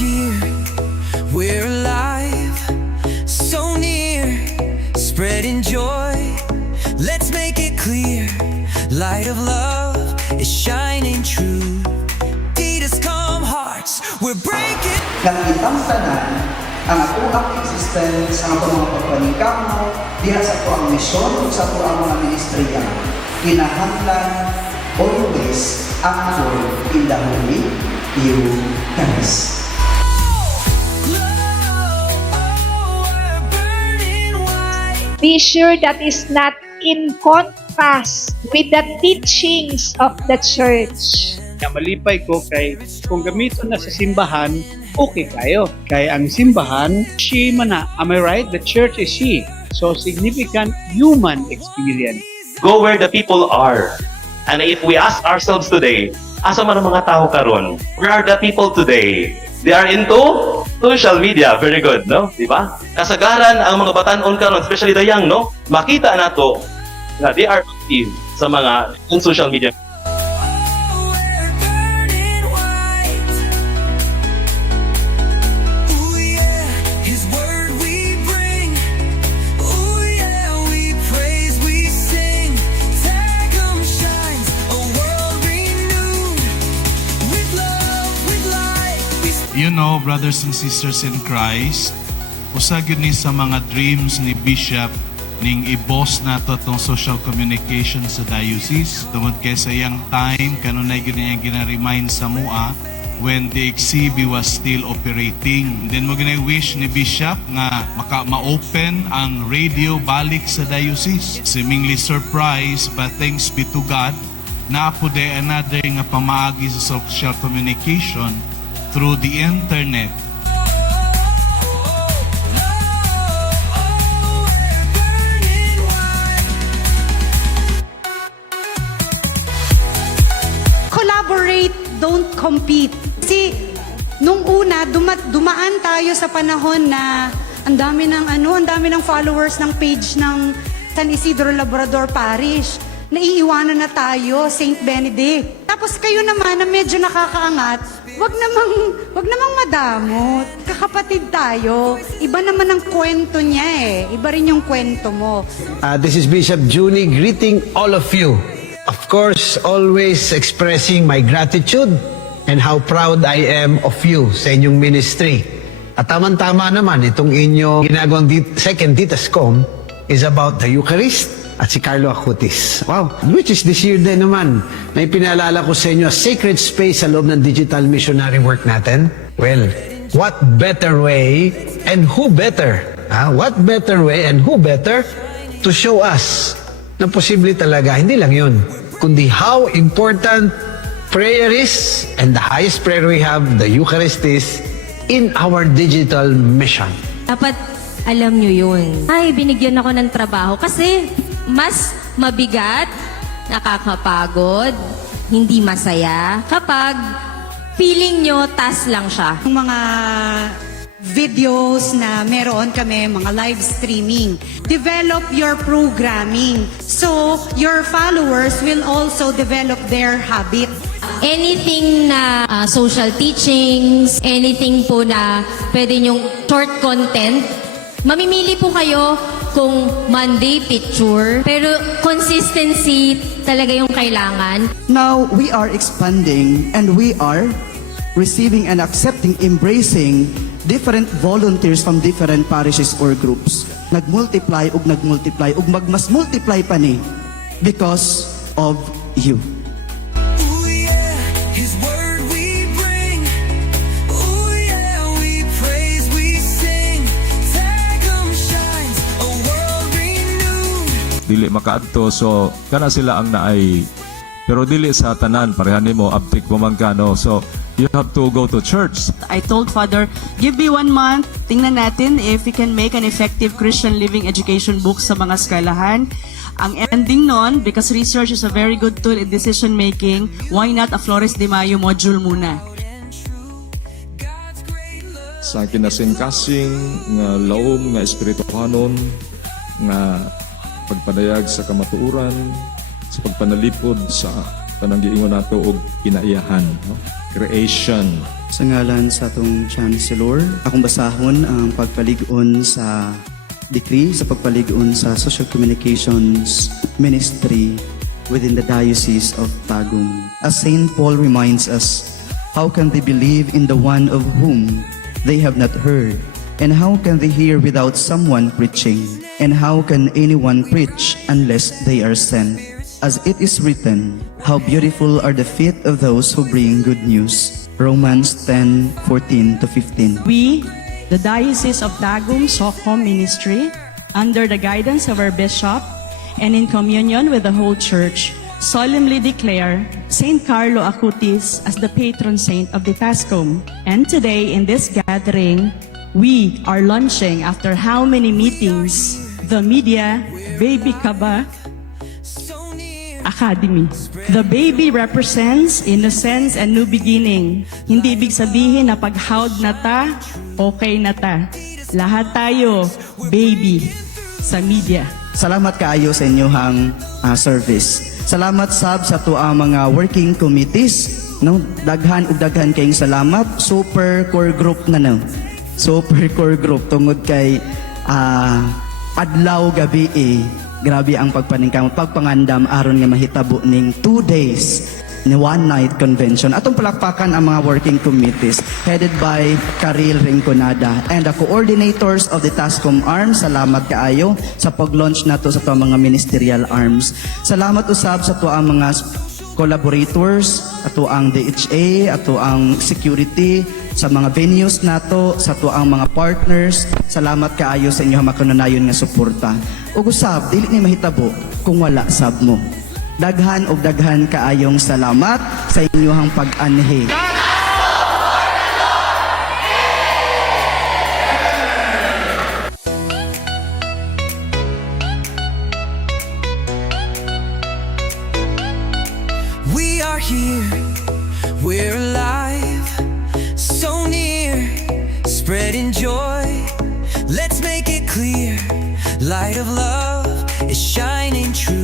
year. We're alive, so near, spreading joy. Let's make it clear, light of love is shining true. Lead us, calm hearts, we're breaking. Nakitang tanan ang atong existence, ang atong mga pagpaningkamot, diha sa ato ang misyon, sa ato ang mga ministeriya. Kinahanglan always actor in the Holy Eucharist. Be sure that is not in contrast with the teachings of the church. Malipay ko kay kung gamito na sa simbahan, okay kayo. Kaya ang simbahan, she man na. Am I right? The church is she. So significant human experience. Go where the people are. And if we ask ourselves today, asa man ang mga tao karon? Where are the people today? They are into social media. Very good, no? Di ba? Kasagaran ang mga batanon karon, especially the young, no? Makita nato na they are active sa mga social media. You know, brothers and sisters in Christ, usa gyud ni sa mga dreams ni Bishop ning i-boss nato tong social communication sa diocese. Tungod kay sa iyang time, kanunay gyud niya gina-remind sa mua when the XCB was still operating. Then mo gina-wish ni Bishop nga ma-open ang radio balik sa diocese. Seemingly surprised, but thanks be to God, naapude another nga pamaagi sa social communication through the internet. Collaborate, don't compete. Kasi nung una, dumaan tayo sa panahon na ang dami ng followers ng page ng San Isidro Labrador Parish. Naiiwanan na tayo, Saint Benedict. Tapos kayo naman na medyo nakakaangat, wag namang madamot. Kakapatid tayo. Iba naman ang kwento niya eh. Iba rin yung kwento mo. This is Bishop Juni greeting all of you. Of course, always expressing my gratitude and how proud I am of you sa inyong ministry. At tama-tama naman, itong inyong ginagawang second Ditascom is about the Eucharist at si Carlo Acutis. Wow! Which is this year din naman, may pinaalala ko sa inyo, a sacred space sa loob ng digital missionary work natin. Well, what better way and who better? What better way and who better to show us na posible talaga, hindi lang yun, kundi how important prayer is and the highest prayer we have, the Eucharist is, in our digital mission. Dapat alam nyo yun. Ay, binigyan ako ng trabaho kasi mas mabigat, nakakapagod, hindi masaya kapag feeling nyo task lang siya. Yung mga videos na meron kami, mga live streaming, develop your programming so your followers will also develop their habit. Anything na social teachings, anything po na pwede nyong short content, mamimili po kayo kung Monday picture, pero consistency talaga yung kailangan. Now, we are expanding and we are receiving and accepting, embracing different volunteers from different parishes or groups. Nagmultiply ug magmas multiply pa ni because of you. Dili makaadto, so kana sila ang naay, pero dili sa tanan parehan nimo abtik pamangkano, so you have to go to church. I told Father, give me 1 month, tingnan natin if we can make an effective Christian living education book sa mga eskwelahan. Ang ending nun, because research is a very good tool in decision making, why not a Flores de Mayo module muna? Sa kinasingkasing nga laom nga espirituhanon nga pagpadayag sa kamatuoran, sa pagpanalipod sa tanang giingon nato og kinaiyahan, no? creation. Sa ngalan sa atong Chancellor, akong basahon ang pagpalig-on sa decree sa pagpalig-on sa Social Communications Ministry within the Diocese of Tagum. As St. Paul reminds us, how can they believe in the one of whom they have not heard? And how can they hear without someone preaching? And how can anyone preach unless they are sent? As it is written, how beautiful are the feet of those who bring good news. Romans 10:14-15. We, the Diocese of Tagum Socom Ministry, under the guidance of our Bishop and in communion with the whole Church, solemnly declare Saint Carlo Acutis as the patron saint of the Tascom. And today, in this gathering, we are launching, after how many meetings, the Media Baby Kaba Academy. The baby represents innocence and new beginning. Hindi ibig sabihin na pag-hawd na ta, okay na ta. Lahat tayo, baby, sa media. Salamat kaayo sa inyong service. Salamat sab sa tuang mga working committees. No, daghan ug daghan kayong salamat. Super core group na no. Super core group tungod kay adlaw gabi grabe ang pagpangandam aron nga mahitabo ning 2 days ni one night convention. Atong palakpakan ang mga working committees headed by Karil Rinconada and the coordinators of the Tascom Arms. Salamat kaayo sa pag-launch nato sa tuang mga ministerial arms. Salamat usab sa tuang mga collaborators, ato ang DHA, ato ang security, sa mga venues nato, sa tuang mga partners. Salamat kaayo sa inyong makananayon nga suporta. Ug usab dili ni mahitabo kung wala sab mo. Daghan og daghan kaayong salamat sa inyong pag-anhi. We are here, we're alive, so near, spreading joy. Let's make it clear, light of love is shining true.